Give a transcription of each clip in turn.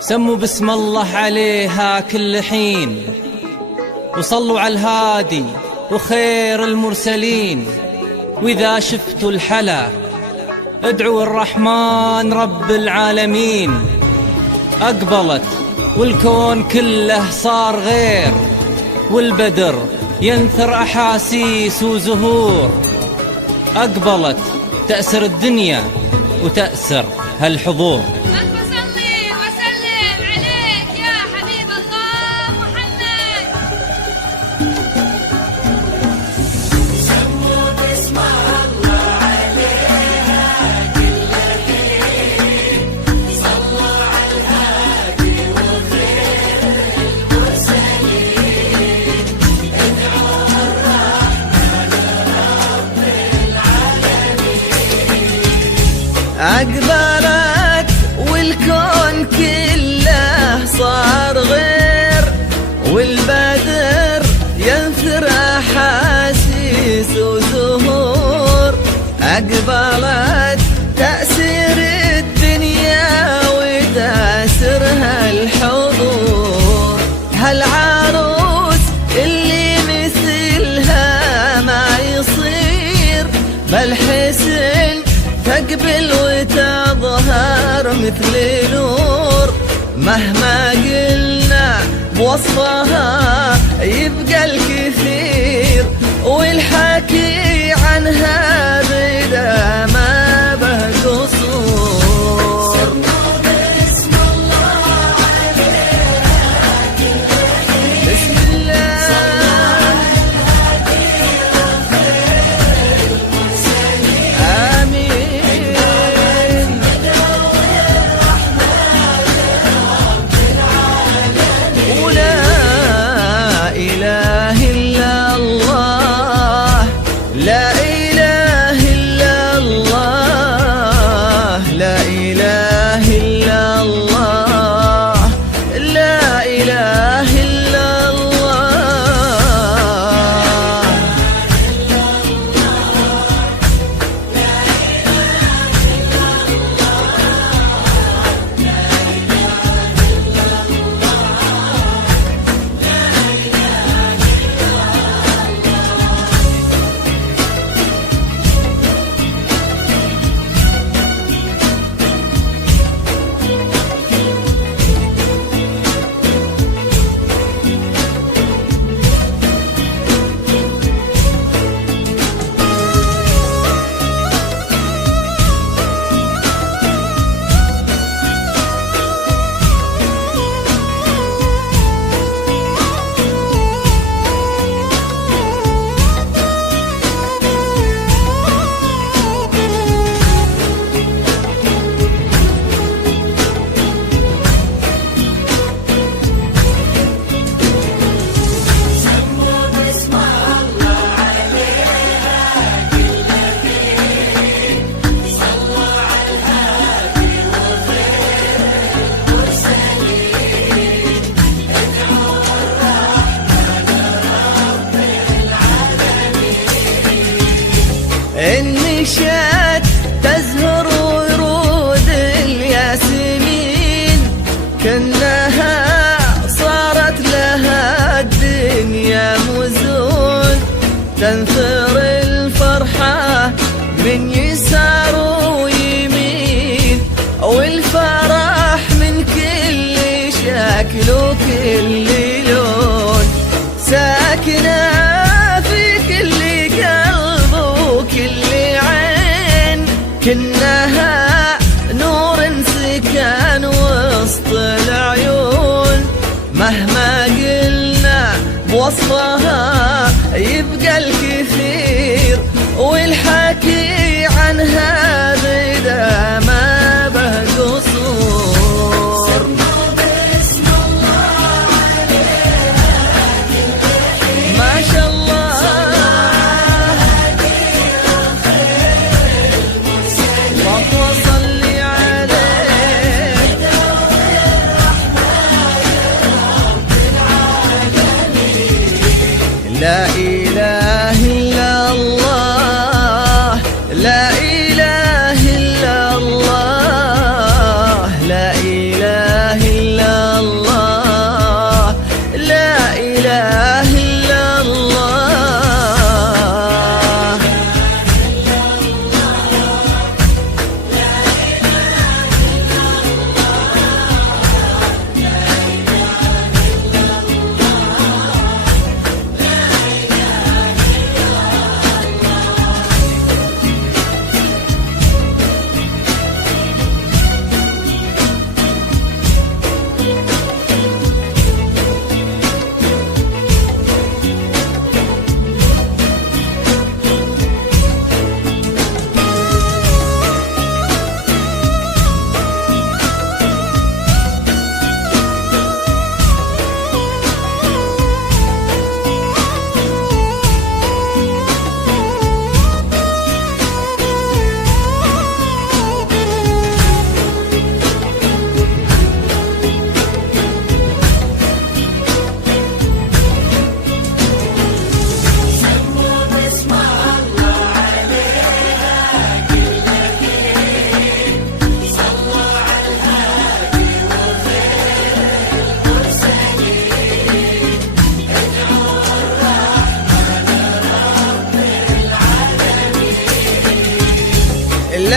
سموا بسم الله عليها كل حين، وصلوا على الهادي وخير المرسلين. وإذا شفتوا الحلا ادعوا الرحمن رب العالمين. أقبلت والكون كله صار غير، والبدر ينثر أحاسيس وزهور. أقبلت تأسر الدنيا وتأسر هالحضور. أقبلت والكون كله صار غير، والبدر ينثر أحاسيس وزهور. أقبلت تأثير الدنيا وتأثرها الحضور. هالعروس اللي مثلها ما يصير، بل حسن تقبل وتظهر مثل نور. مهما قلنا بوصفها يبقى الكثير، والحكي عنها بدا ما به قصور. بسم الله عليها بسم الله آمين. ولا إله إلا الله، لا إله إلا الله، لا إله إلا الله، لا إله إلا الله. النشات تزهر ورود الياسمين، كأنها صارت لها الدنيا مزون. تنثر الفرحة من يسار ويمين، والفرح من كل شكل وكل لون. ساكنة في كل قلب وكل عين، كأنها نور سكن وسط العيون. مهما قلنا بوصفها يبقى الكثير، والحكي عنها بدا ما به قصور. ما شاء الله وصلي عليه. لا إله إلا الله، لا إله إلا الله، لا إله إلا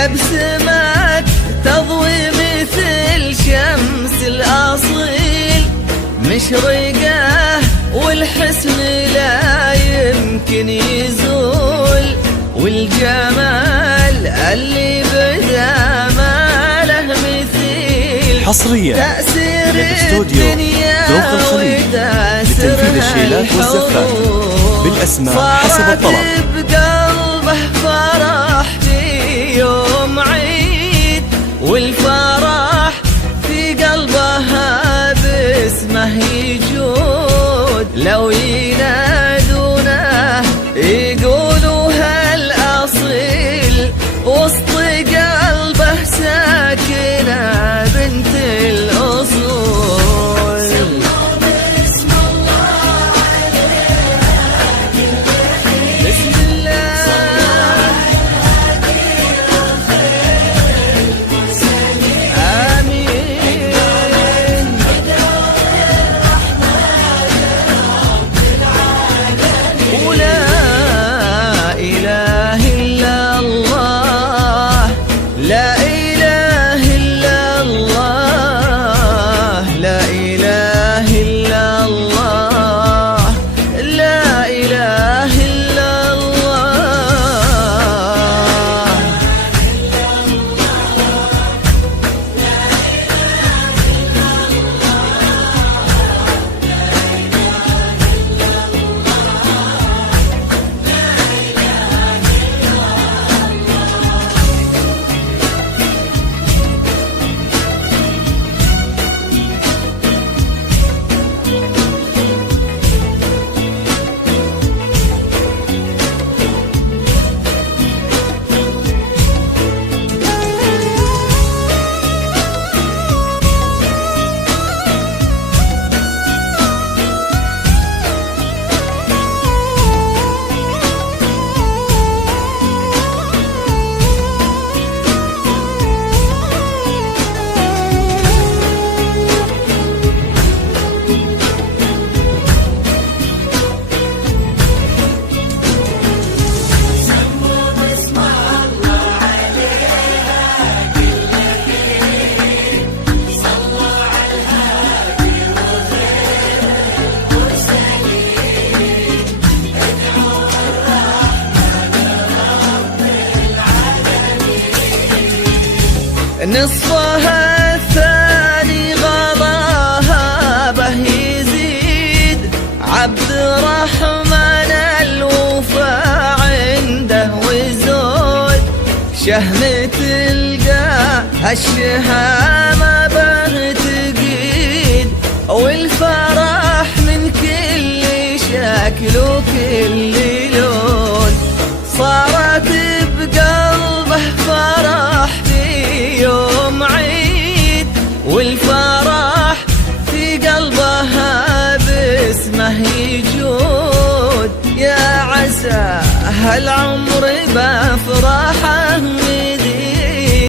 يا بسمك تضوي مثل شمس الأصيل، مشرقة والحسن لا يمكن يزول، والجمال اللي بدا ما له مثيل. حصريا تأثير من استوديو ذوق الخليج لتنفيذ الشيلات والزفات بالأسماء حسب الطلب. بقلبه فرح في يوم عيد، والفرح في قلبها باسمه يجود، لو ينادونه يقولوا هالأصيل، وسط قلبه ساكنة بنت الأصول. بسم الله آمين. ولا إله إلا الله، لا إله إلا الله، لا إله إلا الله، لا إله إلا الله. نصفها الثاني غلاها به يزيد، عبد الرحمن الوفا عنده وزود، شهم تلقى هالشهامة به تقيد، والفرح من كل شكل وكل لون، صارت بقلبه فرح يوم عيد، والفرح في قلبها باسمه يجود، يا عسى هالعمر بفرحه